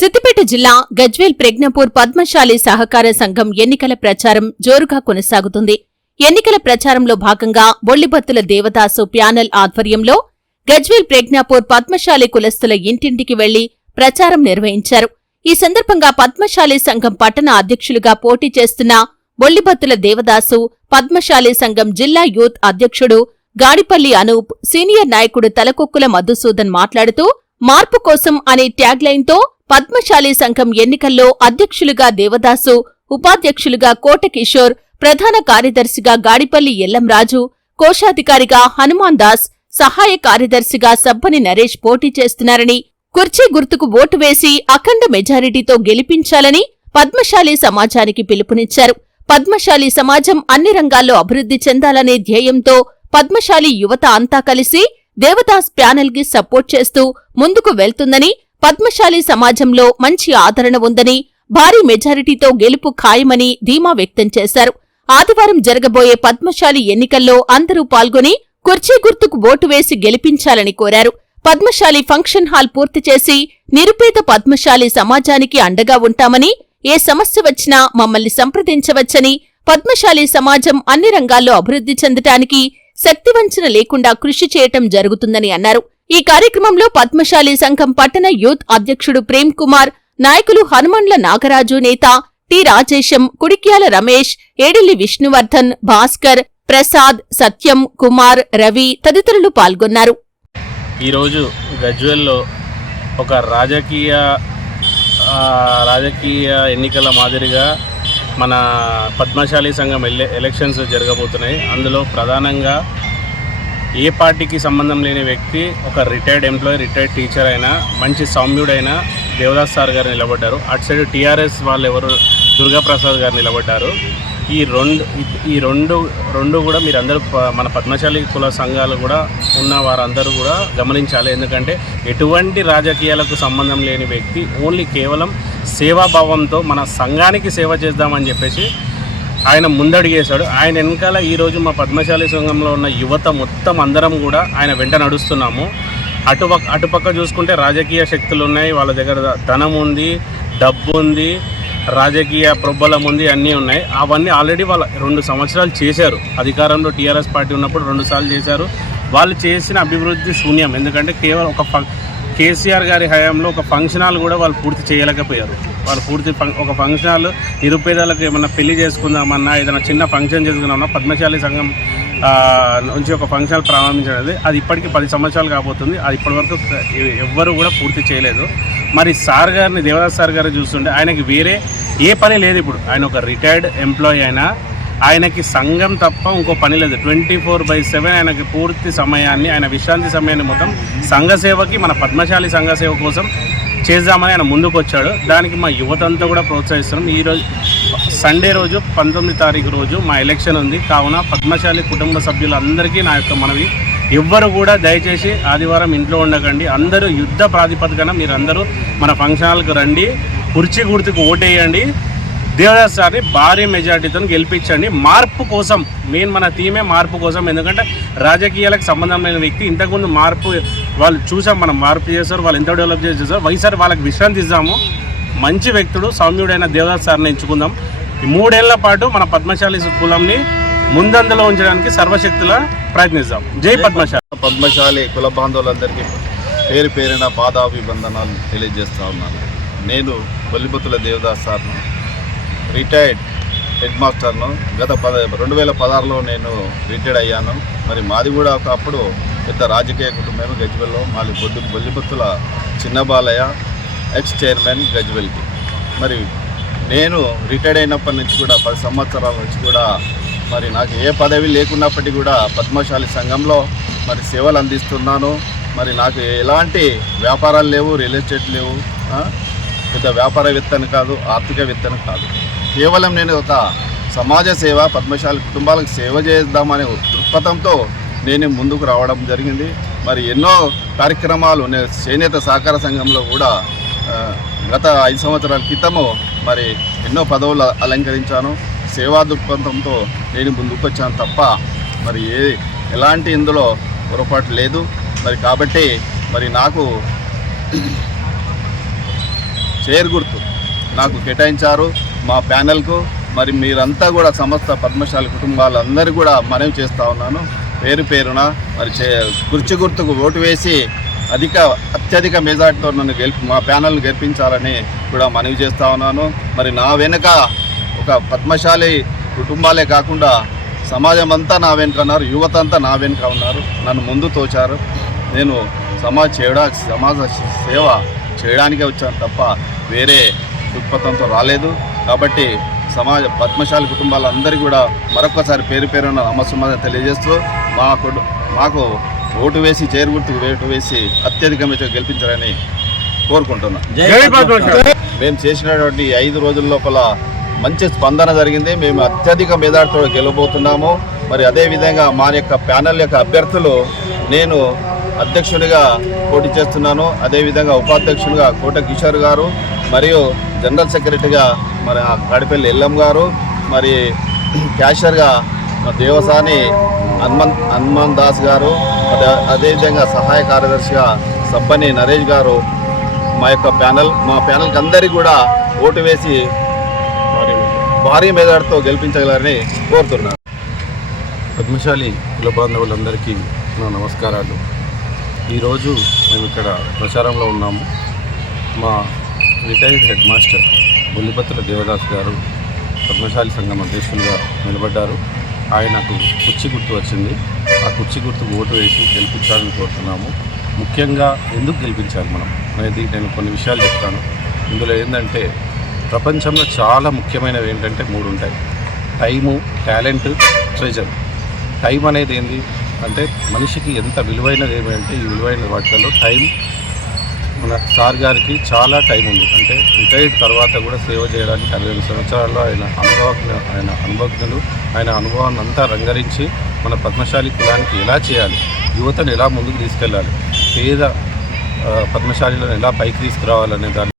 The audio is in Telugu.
సిద్దిపేట జిల్లా గజ్వేల్ ప్రజ్ఞపూర్ పద్మశాలి సహకార సంఘం ఎన్నికల ప్రచారం జోరుగా కొనసాగుతుంది. ఎన్నికల ప్రచారంలో భాగంగా బొల్లిబత్తుల దేవదాసు ప్యానెల్ ఆధ్వర్యంలో గజ్వేల్ ప్రజ్ఞాపూర్ పద్మశాలి కులస్తుల ఇంటింటికి వెళ్ళి ప్రచారం నిర్వహించారు. ఈ సందర్భంగా పద్మశాలి సంఘం పట్టణ అధ్యక్షులుగా పోటీ చేస్తున్న బొల్లిబత్తుల దేవదాసు పద్మశాలి సంఘం జిల్లా యూత్ అధ్యక్షుడు గాడిపల్లి అనూప్ సీనియర్ నాయకుడు తలకొక్కుల మధుసూదన్ మాట్లాడుతూ మార్పు కోసం అనే ట్యాగ్లైన్తో పద్మశాలి సంఘం ఎన్నికల్లో అధ్యక్షులుగా దేవదాసు ఉపాధ్యక్షులుగా కోటకిషోర్ ప్రధాన కార్యదర్శిగా గాడిపల్లి ఎల్లంరాజు కోశాధికారిగా హనుమాన్ దాస్ సహాయ కార్యదర్శిగా సబ్బని నరేష్ పోటీ చేస్తున్నారని కుర్చీ గుర్తుకు ఓటు వేసి అఖండ మెజారిటీతో గెలిపించాలని పద్మశాలి సమాజానికి పిలుపునిచ్చారు. పద్మశాలి సమాజం అన్ని రంగాల్లో అభివృద్ధి చెందాలనే ధ్యేయంతో పద్మశాలి యువత అంతా కలిసి దేవదాస్ ప్యానెల్కి సపోర్ట్ చేస్తూ ముందుకు వెళ్తుందని పద్మశాలి సమాజంలో మంచి ఆదరణ ఉందని భారీ మెజారిటీతో గెలుపు ఖాయమని ధీమా వ్యక్తం చేశారు. ఆదివారం జరగబోయే పద్మశాలి ఎన్నికల్లో అందరూ పాల్గొని కుర్చీ గుర్తుకు ఓటు వేసి గెలిపించాలని కోరారు. పద్మశాలి ఫంక్షన్ హాల్ పూర్తి చేసి నిరుపేద పద్మశాలి సమాజానికి అండగా ఉంటామని ఏ సమస్య వచ్చినా మమ్మల్ని సంప్రదించవచ్చని పద్మశాలి సమాజం అన్ని రంగాల్లో అభివృద్ధి చెందటానికి శక్తివంచన లేకుండా కృషి చేయటం జరుగుతుందని అన్నారు. ఈ కార్యక్రమంలో పద్మశాలి సంఘం పట్టణ యూత్ అధ్యక్షుడు ప్రేమ్ కుమార్ నాయకులు హనుమండ్ల నాగరాజు నేత టి రాజేశం కుడిక్యాల రమేష్ ఏడిల్లి విష్ణువర్ధన్ భాస్కర్ ప్రసాద్ సత్యం కుమార్ రవి తదితరులు పాల్గొన్నారు. ఈరోజు గజ్వెల్లో ఒక రాజకీయ రాజకీయ ఎన్నికల మాదిరిగా మన పద్మశాలి సంఘం ఎలక్షన్స్ జరగబోతున్నాయి. అందులో ప్రధానంగా ఏ పార్టీకి సంబంధం లేని వ్యక్తి ఒక రిటైర్డ్ ఎంప్లాయీ రిటైర్డ్ టీచర్ అయినా మంచి సౌమ్యుడైన దేవదాస్ సార్ గారు నిలబడ్డారు. అటు సైడ్ టీఆర్ఎస్ వాళ్ళు ఎవరు? దుర్గాప్రసాద్ గారు నిలబడ్డారు. ఈ రెండు ఈ రెండు రెండు కూడా మీరందరూ ప- మన పద్మశాలి కుల సంఘాలు కూడా ఉన్న వారందరూ కూడా గమనించాలి. ఎందుకంటే ఎటువంటి రాజకీయాలకు సంబంధం లేని వ్యక్తి ఓన్లీ కేవలం సేవాభావంతో మన సంఘానికి సేవ చేద్దామని చెప్పేసి ఆయన ముందడిగేశాడు. ఆయన వెనకాల ఈరోజు మా పద్మశాలి సంఘంలో ఉన్న యువత మొత్తం అందరం కూడా ఆయన వెంట నడుస్తున్నాము. అటుపక్క అటుపక్క చూసుకుంటే రాజకీయ శక్తులు ఉన్నాయి. వాళ్ళ దగ్గర ధనం ఉంది డబ్బు ఉంది రాజకీయ ప్రబలం ఉంది అన్నీ ఉన్నాయి. అవన్నీ ఆల్రెడీ వాళ్ళ రెండు సంవత్సరాలు చేశారు. అధికారంలో టీఆర్ఎస్ పార్టీ ఉన్నప్పుడు రెండు సార్లు చేశారు. వాళ్ళు చేసిన అభివృద్ధి శూన్యం. ఎందుకంటే కేవలం ఒక కేసీఆర్ గారి హయాంలో ఒక ఫంక్షన్ హాల్ కూడా వాళ్ళు పూర్తి చేయలేకపోయారు. వాళ్ళు పూర్తి ఒక ఫంక్షన్ హాల్ నిరుపేదలకు ఏమన్నా పెళ్ళి చేసుకుందామన్నా ఏదైనా చిన్న ఫంక్షన్ చేసుకుందామన్నా పద్మశాలి సంఘం నుంచి ఒక ఫంక్షన్ హాల్ ప్రారంభించినది అది ఇప్పటికీ పది సంవత్సరాలు కాబోతుంది. అది ఇప్పటివరకు ఎవ్వరూ ఎవ్వరు కూడా పూర్తి చేయలేదు. మరి సార్ గారిని దేవదాస్ సార్ గారు చూస్తుంటే ఆయనకి వేరే ఏ పని లేదు ఇప్పుడు. ఆయన ఒక రిటైర్డ్ ఎంప్లాయీ అయినా ఆయనకి సంఘం తప్ప ఇంకో పని లేదు. ట్వంటీ ఫోర్ బై సెవెన్ ఆయనకి పూర్తి సమయాన్ని ఆయన విశ్రాంతి సమయాన్ని మొత్తం సంఘ సేవకి మన పద్మశాలి సంఘ సేవ కోసం చేద్దామని ఆయన ముందుకు వచ్చాడు దానికి మా యువత అంతా కూడా ప్రోత్సహిస్తున్నాం. ఈరోజు సండే రోజు పంతొమ్మిది తారీఖు రోజు మా ఎలక్షన్ ఉంది. కావున పద్మశాలి కుటుంబ సభ్యులందరికీ నా యొక్క మనవి. ఎవ్వరు కూడా దయచేసి ఆదివారం ఇంట్లో ఉండకండి. అందరూ యుద్ధ ప్రాతిపదికన మీరందరూ మన ఫంక్షన్ హాల్కి రండి. కుర్చీ గుర్తుకు ఓటేయండి. దేవదాస్ సార్ని భారీ మెజార్టీతో గెలిపించండి. మార్పు కోసం మెయిన్ మన థీమే మార్పు కోసం ఎందుకంటే రాజకీయాలకు సంబంధం లేని వ్యక్తి ఇంతకుముందు మార్పు వాళ్ళు చూసాం మనం మార్పు చేస్తారు వాళ్ళు ఎంత డెవలప్ చేస్తారు వైసారి వాళ్ళకి విశ్రాంతి ఇద్దాము. మంచి వ్యక్తుడు సౌమ్యుడైన దేవదాస్ సార్ని ఎంచుకుందాం. ఈ మూడేళ్ళ పాటు మన పద్మశాలి కులంని ముందందలో ఉంచడానికి సర్వశక్తుల ప్రయత్నిద్దాం. జై పద్మశాలి. పద్మశాలి కుల బాంధవులందరికీ పేరు పేరిన పాదాభివందనాలు తెలియజేస్తా ఉన్నాను. నేను బొల్లిబుత్తుల దేవదాస్ సార్ను రిటైర్డ్ హెడ్ మాస్టర్ను గత పద రెండు వేల పదహారులో నేను రిటైర్డ్ అయ్యాను. మరి మాది కూడా ఒకప్పుడు పెద్ద రాజకీయ కుటుంబం గజ్వెల్లో. మాది బొద్దు బొల్లిపత్తుల చిన్న బాలయ్య ఎక్స్ చైర్మన్ గజ్వెల్కి. మరి నేను రిటైర్డ్ అయినప్పటి నుంచి కూడా పది సంవత్సరాల నుంచి కూడా మరి నాకు ఏ పదవి లేకున్నప్పటికీ కూడా పద్మశాలి సంఘంలో మరి సేవలు అందిస్తున్నాను. మరి నాకు ఎలాంటి వ్యాపారాలు లేవు రియల్ ఎస్టేట్ లేవు పెద్ద పెద్ద వ్యాపారవేత్తని కాదు ఆర్థికవేత్తని కాదు. కేవలం నేను ఒక సమాజ సేవ పద్మశాలి కుటుంబాలకు సేవ చేద్దామనే దృక్పథంతో నేను ముందుకు రావడం జరిగింది. మరి ఎన్నో కార్యక్రమాలు నేను చేనేత సహకార సంఘంలో కూడా గత ఐదు సంవత్సరాల క్రితము మరి ఎన్నో పదవులు అలంకరించాను. సేవా దృక్పథంతో నేను ముందుకు వచ్చాను తప్ప మరి ఏ ఎలాంటి ఇందులో పొరపాటు లేదు. మరి కాబట్టి మరి నాకు చేరు గుర్తు నాకు కేటాయించారు. మా ప్యానెల్కు మరి మీరంతా కూడా సమస్త పద్మశాలి కుటుంబాలందరూ కూడా మనవి చేస్తూ ఉన్నాను. పేరు పేరున మరి చే కుర్చీ గుర్తుకు ఓటు వేసి అధిక అత్యధిక మెజార్టీతో నన్ను గెలిపి మా ప్యానల్ను గెలిపించాలని కూడా మనవి చేస్తూ ఉన్నాను. మరి నా వెనుక ఒక పద్మశాలి కుటుంబాలే కాకుండా సమాజం అంతా నా వెనుక ఉన్నారు యువత అంతా నా వెనుక ఉన్నారు నన్ను ముందు తోచారు. నేను సమాజ చేయడా సమాజ సేవ చేయడానికే వచ్చాను తప్ప వేరే దృక్పథంతో రాలేదు. కాబట్టి సమాజ పద్మశాలి కుటుంబాలందరికీ కూడా మరొకసారి పేరు పేరున నమస్సుమాద తెలియజేస్తూ మా కుటు మాకు ఓటు వేసి చేరు గుర్తుకు ఓటు వేసి అత్యధిక గెలిపించాలని కోరుకుంటున్నాను మేము చేసినటువంటి ఐదు రోజుల లోపల మంచి స్పందన జరిగింది. మేము అత్యధిక మెజార్టీతో గెలవబోతున్నాము. మరి అదేవిధంగా మా యొక్క ప్యానెల్ యొక్క అభ్యర్థులు నేను అధ్యక్షునిగా పోటీ చేస్తున్నాను. అదేవిధంగా ఉపాధ్యక్షునిగా కోట కిషోర్ గారు మరియు జనరల్ సెక్రటరీగా మరి ఆ కాడిపల్లి ఎల్లం గారు మరి క్యాషర్గా మా దేవసాని హనుమన్ హనుమాన్ దాస్ గారు అదేవిధంగా సహాయ కార్యదర్శిగా సబ్బని నరేష్ గారు మా యొక్క ప్యానల్ మా ప్యానల్కి అందరికీ కూడా ఓటు వేసి భారీ మెజార్టీతో గెలిపించగలరని కోరుతున్నాను. పద్మశాలి కుల బాంధవులందరికీ నా నమస్కారాలు. ఈరోజు మేము ఇక్కడ ప్రచారంలో ఉన్నాము. మా retired head master Bollipattula Devadas గారు పద్మశాలి సంఘం అధ్యక్షులుగా నిలబడ్డారు. ఆయనకు కుర్చీ గుర్తు వచ్చింది. ఆ కుర్చీ గుర్తుకు ఓటు వేసి గెలిపించాలని కోరుతున్నాము. ముఖ్యంగా ఎందుకు గెలిపించాలి మనం అనేది నేను కొన్ని విషయాలు చెప్తాను. ఇందులో ఏంటంటే ప్రపంచంలో చాలా ముఖ్యమైనవి ఏంటంటే మూడు ఉంటాయి. Time talent treasure. టైం అనేది ఏంది అంటే మనిషికి ఎంత విలువైనది ఏమంటే ఈ విలువైన వాటిలో టైం మన సార్ గారికి చాలా టైం ఉంది. అంటే రిటైర్డ్ తర్వాత కూడా సేవ చేయడానికి అరవై సంవత్సరాల్లో ఆయన అనుభవ ఆయన అనుభవజ్ఞులు ఆయన అనుభవాన్ని అంతా రంగరించి మన పద్మశాలి కులానికి ఎలా చేయాలి యువతను ఎలా ముందుకు తీసుకెళ్ళాలి పేద పద్మశాలిలను ఎలా పైకి తీసుకురావాలనే దాన్ని